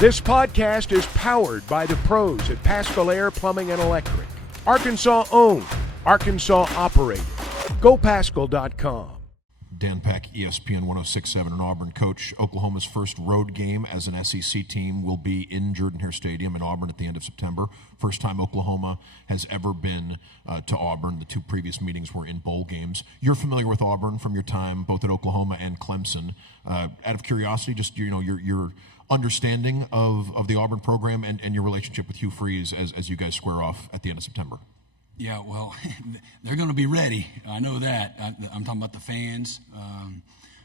This podcast is powered by the pros at Paschal Air Plumbing and Electric. Arkansas owned, Arkansas operated. GoPaschal.com. Dan Peck, ESPN 106.7 in Auburn. Coach, Oklahoma's first road game as an SEC team will be in Jordan-Hare Stadium in Auburn at the end of September. First time Oklahoma has ever been to Auburn. The two previous meetings were in bowl games. You're familiar with Auburn from your time both at Oklahoma and Clemson. Out of curiosity, just your understanding of the Auburn program and your relationship with Hugh Freeze as you guys square off at the end of September. Yeah, well, they're going to be ready. I know that. I'm talking about the fans,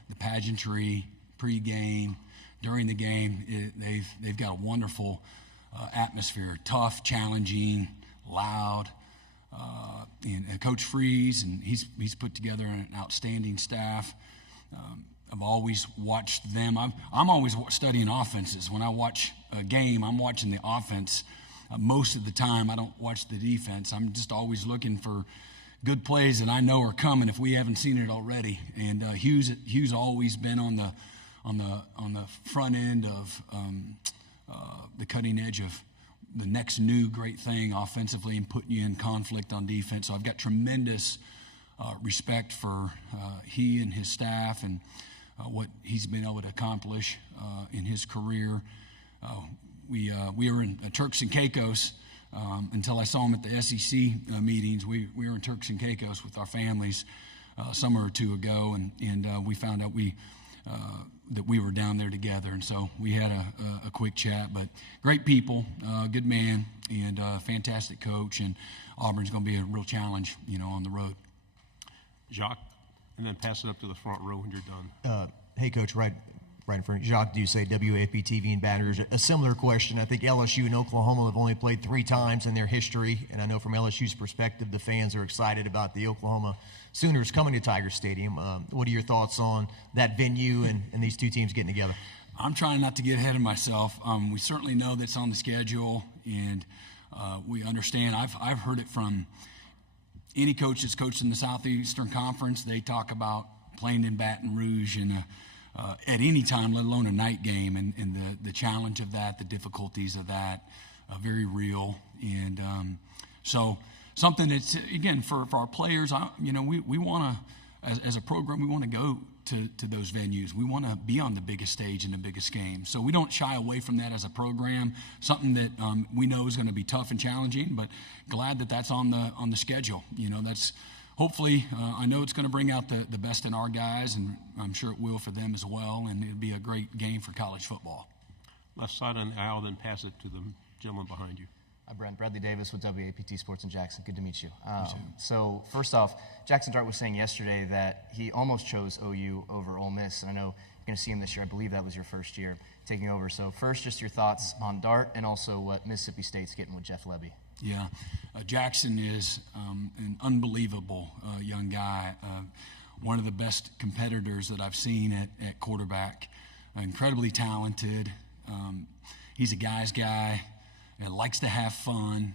the pageantry, pregame, during the game. They've got a wonderful atmosphere, tough, challenging, loud. And Coach Freeze, and he's put together an outstanding staff. I've always watched them. I'm always studying offenses. When I watch a game, I'm watching the offense. Most of the time, I don't watch the defense. I'm just always looking for good plays that I know are coming if we haven't seen it already. And Hugh's always been on the front end of the cutting edge of the next new great thing offensively and putting you in conflict on defense. So I've got tremendous respect for he and his staff and what he's been able to accomplish in his career. We were in Turks and Caicos until I saw him at the SEC meetings. We were in Turks and Caicos with our families a summer or two ago, and we found out that we were down there together. And so we had a quick chat. But great people, good man, and fantastic coach. And Auburn's going to be a real challenge, on the road. Jacques, and then pass it up to the front row when you're done. Hey, Coach, right in front of Jacques Doucet, WAP-TV in Baton Rouge. A similar question. I think LSU and Oklahoma have only played 3 times in their history, and I know from LSU's perspective, the fans are excited about the Oklahoma Sooners coming to Tiger Stadium. What are your thoughts on that venue and these two teams getting together? I'm trying not to get ahead of myself. We certainly know that's on the schedule, and we understand. I've heard it from any coach that's coached in the Southeastern Conference. They talk about playing in Baton Rouge and at any time, let alone a night game, and the challenge of that, the difficulties of that, very real. And so something that's, again, for our players, we want to, as a program, we want to go to those venues. We want to be on the biggest stage in the biggest game. So we don't shy away from that as a program, something that we know is going to be tough and challenging, but glad that that's on the schedule. That's hopefully, I know it's going to bring out the best in our guys, and I'm sure it will for them as well, and it'll be a great game for college football. Left side on the aisle, then pass it to the gentleman behind you. Hi, Brent. Bradley Davis with WAPT Sports in Jackson. Good to meet you. So first off, Jackson Dart was saying yesterday that he almost chose OU over Ole Miss, and I know you're going to see him this year. I believe that was your first year taking over. So first, just your thoughts on Dart and also what Mississippi State's getting with Jeff Lebby. Yeah, Jackson is an unbelievable young guy, one of the best competitors that I've seen at quarterback, incredibly talented. He's a guy's guy and likes to have fun,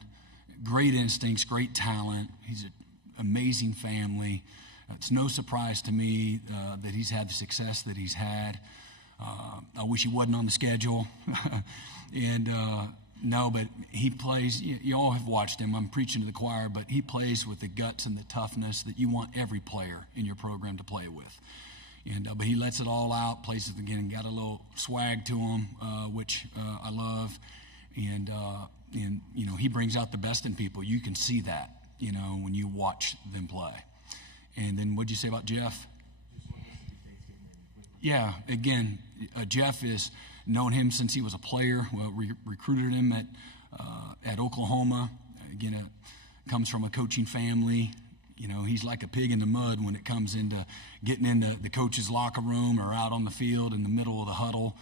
great instincts, great talent. He's an amazing family. It's no surprise to me that he's had the success that he's had. I wish he wasn't on the schedule. No, but he plays, you all have watched him, I'm preaching to the choir, but he plays with the guts and the toughness that you want every player in your program to play with. But he lets it all out, plays it again, got a little swag to him, which I love. And he brings out the best in people. You can see that, when you watch them play. And then what'd you say about Jeff? Yeah, again, Jeff is known him since he was a player. Well, recruited him at Oklahoma. Again, comes from a coaching family. He's like a pig in the mud when it comes into getting into the coach's locker room or out on the field in the middle of the huddle.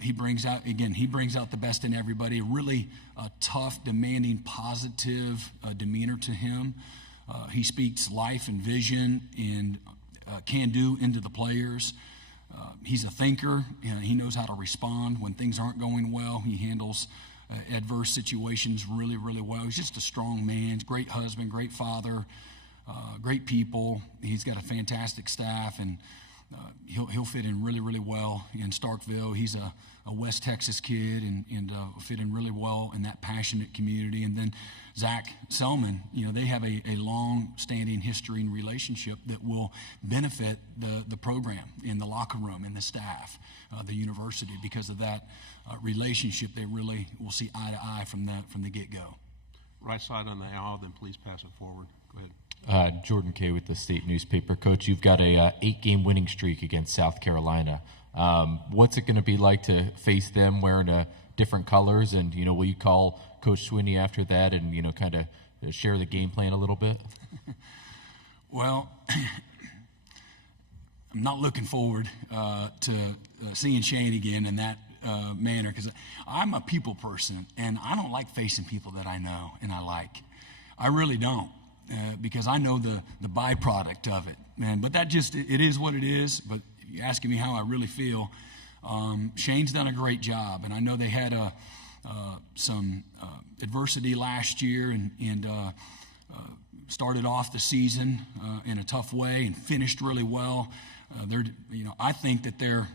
He brings out the best in everybody. Really tough, demanding, positive demeanor to him. He speaks life and vision and can-do into the players. He's a thinker. He knows how to respond when things aren't going well. He handles adverse situations really, really well. He's just a strong man, great husband, great father, great people. He's got a fantastic staff, and he'll fit in really, really well in Starkville. He's a West Texas kid and fit in really well in that passionate community. And then Zach Selman, they have a long-standing history and relationship that will benefit the program in the locker room and the staff, the university, because of that relationship. They really will see eye to eye from the get-go. Right side on the aisle, then please pass it forward. Go ahead. Jordan Kay with the State Newspaper. Coach, you've got a 8-game winning streak against South Carolina. What's it going to be like to face them wearing different colors? And, will you call Coach Swinney after that and, kind of share the game plan a little bit? Well, I'm not looking forward to seeing Shane again in that manner, because I'm a people person, and I don't like facing people that I know and I like. I really don't. Because I know the byproduct of it, man. But it is what it is. But you're asking me how I really feel. Shane's done a great job, and I know they had some adversity last year and started off the season in a tough way and finished really well. I think that they're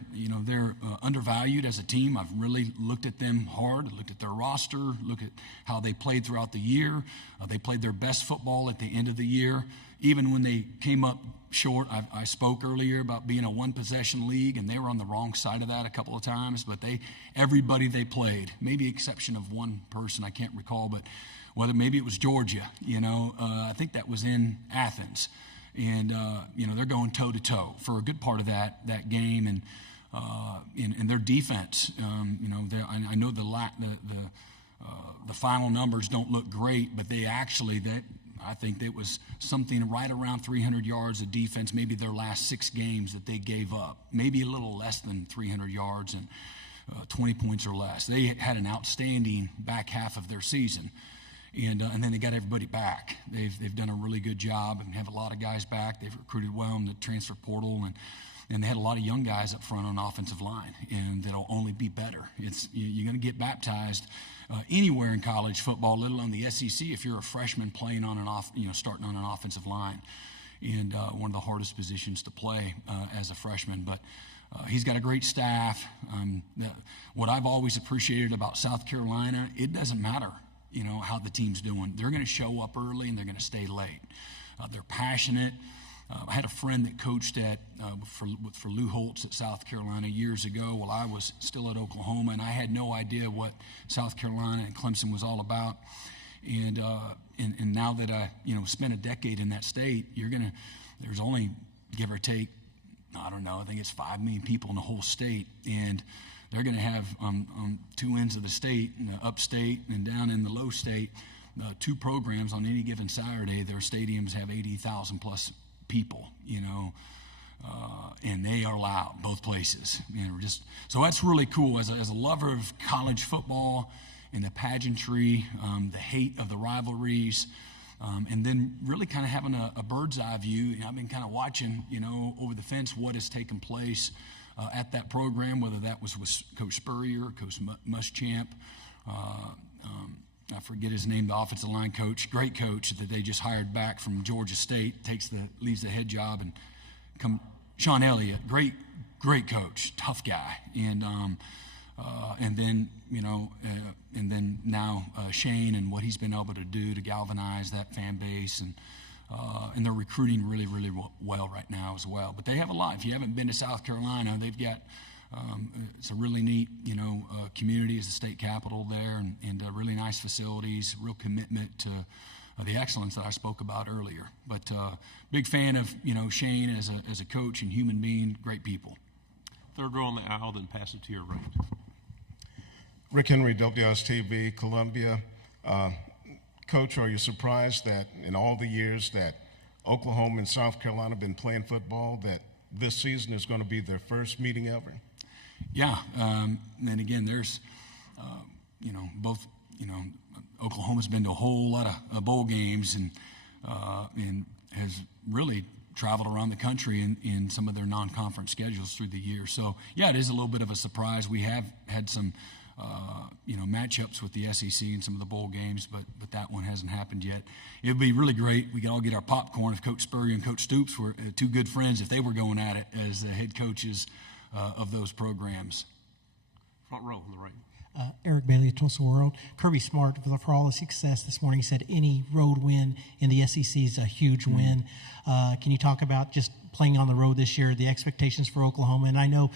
undervalued as a team. I've really looked at them hard, looked at their roster, looked at how they played throughout the year. They played their best football at the end of the year. Even when they came up short, I spoke earlier about being a one-possession league, and they were on the wrong side of that a couple of times. But everybody they played, maybe exception of one person, I can't recall, but whether maybe it was Georgia. I think that was in Athens. And they're going toe to toe for a good part of that game, and their defense. I know the final numbers don't look great, but I think it was something right around 300 yards of defense. Maybe their last 6 games that they gave up, maybe a little less than 300 yards and 20 points or less. They had an outstanding back half of their season. And then they got everybody back. They've done a really good job and have a lot of guys back. They've recruited well in the transfer portal, and they had a lot of young guys up front on the offensive line, and that'll only be better. You're going to get baptized anywhere in college football, let alone the SEC, if you're a freshman playing on starting on an offensive line, and one of the hardest positions to play as a freshman. But he's got a great staff. What I've always appreciated about South Carolina, it doesn't matter how the team's doing. They're going to show up early and they're going to stay late. They're passionate. I had a friend that coached for Lou Holtz at South Carolina years ago while I was still at Oklahoma, and I had no idea what South Carolina and Clemson was all about. And now that I spent a decade in that state, there's only, give or take, I don't know, I think it's 5 million people in the whole state, and they're going to have on 2 ends of the state, in the upstate and down in the low state, 2 programs on any given Saturday. Their stadiums have 80,000 plus people, and they are loud both places. So that's really cool. As a lover of college football and the pageantry, the hate of the rivalries, and then really kind of having a bird's eye view. I've been kind of watching, over the fence what has taken place at that program, whether that was with Coach Spurrier, Coach Muschamp, I forget his name, the offensive line coach, great coach that they just hired back from Georgia State, leaves the head job and Sean Elliott, great coach, tough guy, and then now Shane and what he's been able to do to galvanize that fan base, and they're recruiting really, really well right now as well. But they have a lot. If you haven't been to South Carolina, they've got it's a really neat, community. It's the state capital there, and really nice facilities, real commitment to the excellence that I spoke about earlier. But big fan of, Shane as a coach and human being, great people. Third row on the aisle, then pass it to your right. Rick Henry, WSTV, Columbia. Coach, are you surprised that in all the years that Oklahoma and South Carolina have been playing football, that this season is going to be their first meeting ever? Yeah, and again, there's, both, Oklahoma's been to a whole lot of bowl games and has really traveled around the country in some of their non-conference schedules through the year. So, yeah, it is a little bit of a surprise. We have had some matchups with the SEC and some of the bowl games, but that one hasn't happened yet. It would be really great. We could all get our popcorn if Coach Spurrier and Coach Stoops were two good friends, if they were going at it as the head coaches of those programs. Front row on the right. Eric Bailey of Tulsa World. Kirby Smart, for all his success this morning, said any road win in the SEC is a huge win. Can you talk about just playing on the road this year, the expectations for Oklahoma? And I know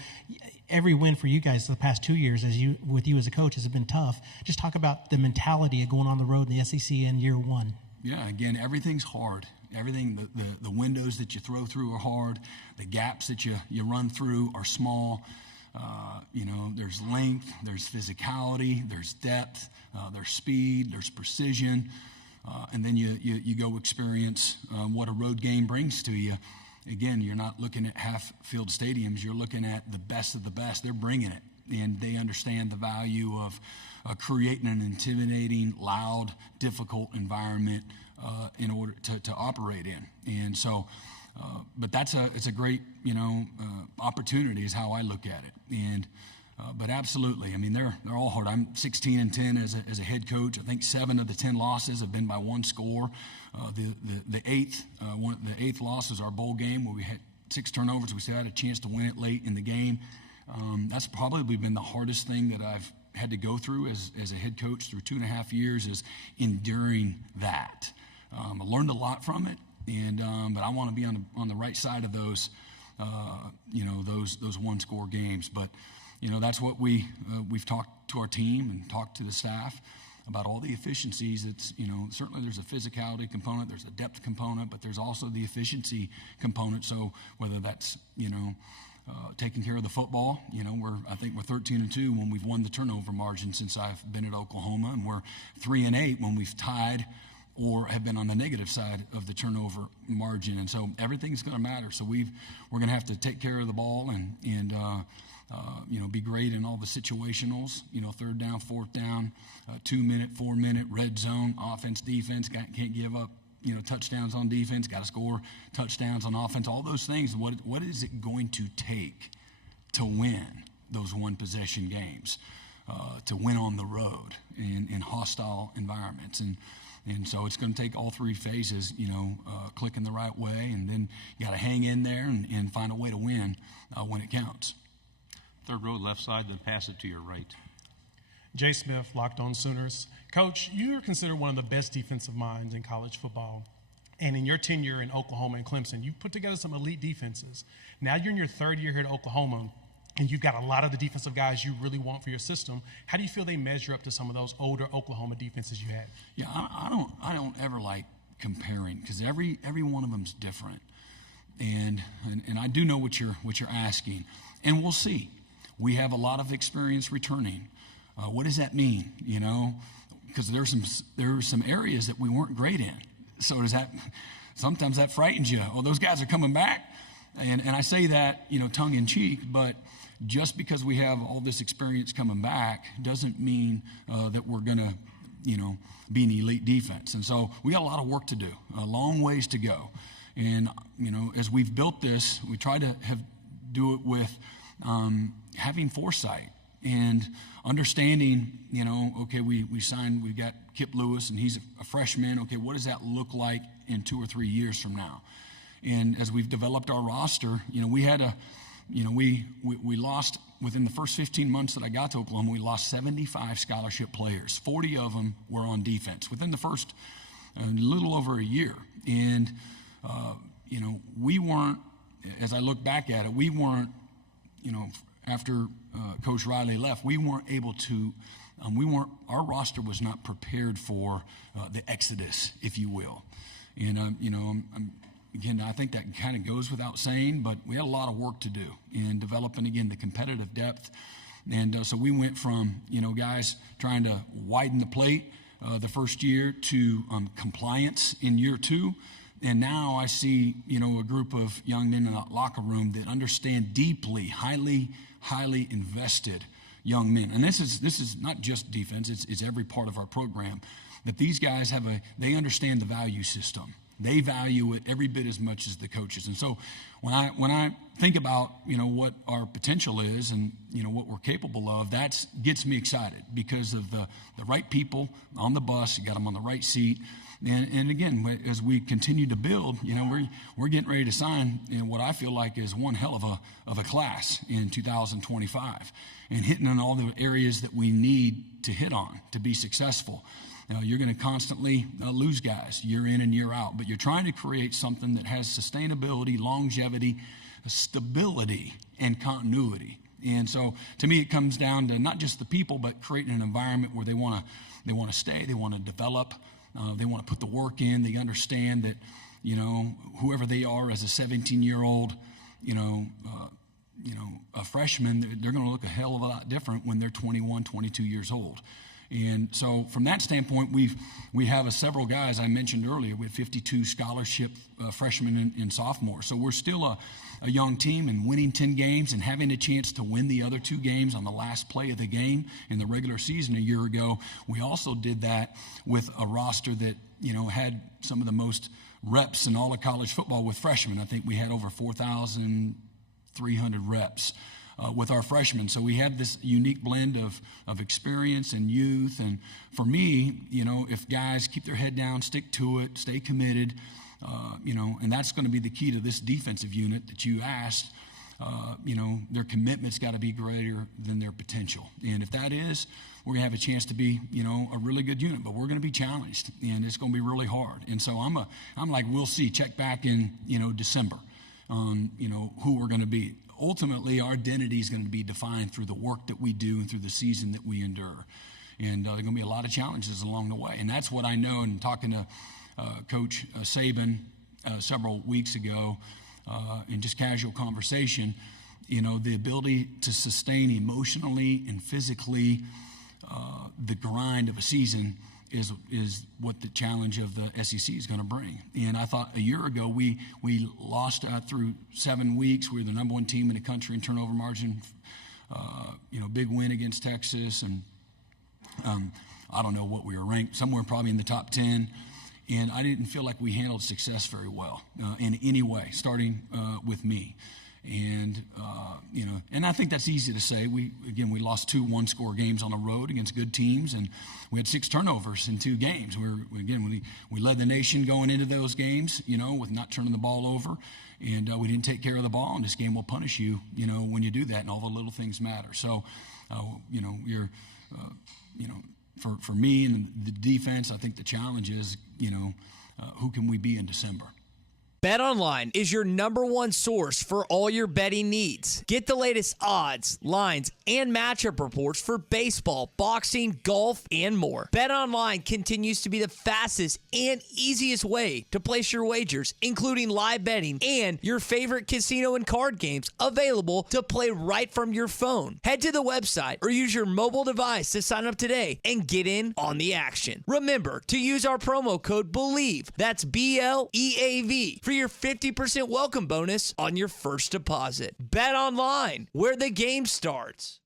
every win for you guys the past 2 years, with you as a coach, has been tough. Just talk about the mentality of going on the road in the SEC in year one. Yeah, again, everything's hard. Everything, the windows that you throw through are hard. The gaps that you run through are small. There's length, there's physicality, there's depth, there's speed, there's precision, and then you go experience what a road game brings to you. Again, you're not looking at half-filled stadiums. You're looking at the best of the best. They're bringing it, and they understand the value of creating an intimidating, loud, difficult environment in order to operate in. And so, but it's a great opportunity is how I look at it. And but absolutely, I mean they're all hard. I'm 16-10 as a head coach. I think 7 of the 10 losses have been by one score. The eighth loss was our bowl game where we had 6 turnovers. We still had a chance to win it late in the game. That's probably been the hardest thing that I've had to go through as a head coach through 2.5 years, is enduring that. I learned a lot from it, and but I want to be on the right side of those those one-score games. But that's what we've talked to our team and talked to the staff about all the efficiencies. It's certainly there's a physicality component, there's a depth component, but there's also the efficiency component. So whether that's taking care of the football, I think we're 13-2 when we've won the turnover margin since I've been at Oklahoma, and we're 3-8 when we've tied or have been on the negative side of the turnover margin. And so everything's going to matter. So we're going to have to take care of the ball and be great in all the situationals, 3rd down, 4th down, 2-minute, 4-minute, red zone, offense, defense, can't give up, touchdowns on defense, got to score touchdowns on offense, all those things. What is it going to take to win those one-possession games, to win on the road in hostile environments? And so it's going to take all 3 phases, clicking the right way, and then you got to hang in there and find a way to win when it counts. 3rd row, left side, then pass it to your right. Jay Smith, Locked On Sooners. Coach, you are considered one of the best defensive minds in college football. And in your tenure in Oklahoma and Clemson, you put together some elite defenses. Now you're in your 3rd year here at Oklahoma, and you've got a lot of the defensive guys you really want for your system. How do you feel they measure up to some of those older Oklahoma defenses you had? Yeah, I don't ever like comparing, because every one of them's different. And I do know what you're asking, and we'll see. We have a lot of experience returning. What does that mean? Because there are some areas that we weren't great in. So sometimes that frightens you. Oh, those guys are coming back, and I say that tongue in cheek, but just because we have all this experience coming back doesn't mean that we're going to be an elite defense. And so we got a lot of work to do, a long ways to go. And as we've built this, we try to do it with having foresight and understanding, okay, we've got Kip Lewis and he's a freshman. Okay, what does that look like in 2 or 3 years from now? And as we've developed our roster, we lost within the first 15 months that I got to Oklahoma, we lost 75 scholarship players. 40 of them were on defense within the first little over a year. And, we weren't, as I look back at it, we weren't, after Coach Riley left, we weren't able to, our roster was not prepared for the exodus, if you will. And, again, I think that kind of goes without saying, but we had a lot of work to do in developing, again, the competitive depth. And so we went from, guys trying to widen the plate the first year to compliance in year 2. And now I see, a group of young men in that locker room that understand deeply, highly invested young men. And this is not just defense, it's every part of our program. That these guys they understand the value system. They value it every bit as much as the coaches. And so when I think about, what our potential is and, what we're capable of, that gets me excited because of the right people on the bus. You got them on the right seat. And again, as we continue to build, we're getting ready to sign what I feel like is one hell of a class in 2025 and hitting on all the areas that we need to hit on to be successful. You're going to constantly lose guys year in and year out, but you're trying to create something that has sustainability, longevity, stability, and continuity. And so, to me, it comes down to not just the people, but creating an environment where they want to stay, they want to develop, they want to put the work in. They understand that, whoever they are as a 17-year-old, a freshman, they're going to look a hell of a lot different when they're 21, 22 years old. And so from that standpoint, we have several guys I mentioned earlier. We have 52 scholarship freshmen and sophomores. So we're still a young team, and winning 10 games and having a chance to win the other 2 games on the last play of the game in the regular season a year ago. We also did that with a roster that, had some of the most reps in all of college football with freshmen. I think we had over 4,300 reps. With our freshmen. So we have this unique blend of experience and youth. And for me, if guys keep their head down, stick to it, stay committed, and that's going to be the key to this defensive unit that you asked, their commitment's got to be greater than their potential. And if that is, we're going to have a chance to be, a really good unit, but we're going to be challenged, and it's going to be really hard. And so I'm like, we'll see, check back in, December on, who we're going to be. Ultimately, our identity is going to be defined through the work that we do and through the season that we endure. And there are going to be a lot of challenges along the way. And that's what I know. And talking to Coach Saban several weeks ago in just casual conversation, the ability to sustain emotionally and physically the grind of a season is what the challenge of the SEC is going to bring. And I thought a year ago we lost through 7 weeks. We were the number 1 team in the country in turnover margin. Big win against Texas, and I don't know what we were ranked, somewhere probably in the top 10. And I didn't feel like we handled success very well in any way, starting with me. And, and I think that's easy to say. We lost 2 one-score games on the road against good teams, and we had 6 turnovers in 2 games. We led the nation going into those games, with not turning the ball over, and we didn't take care of the ball, and this game will punish you, when you do that, and all the little things matter. So, for me and the defense, I think the challenge is, who can we be in December? BetOnline is your #1 source for all your betting needs. Get the latest odds, lines, and matchup reports for baseball, boxing, golf, and more. BetOnline continues to be the fastest and easiest way to place your wagers, including live betting and your favorite casino and card games available to play right from your phone. Head to the website or use your mobile device to sign up today and get in on the action. Remember to use our promo code BELIEVE, that's BLEAV, for your 50% welcome bonus on your first deposit. Bet online, where the game starts.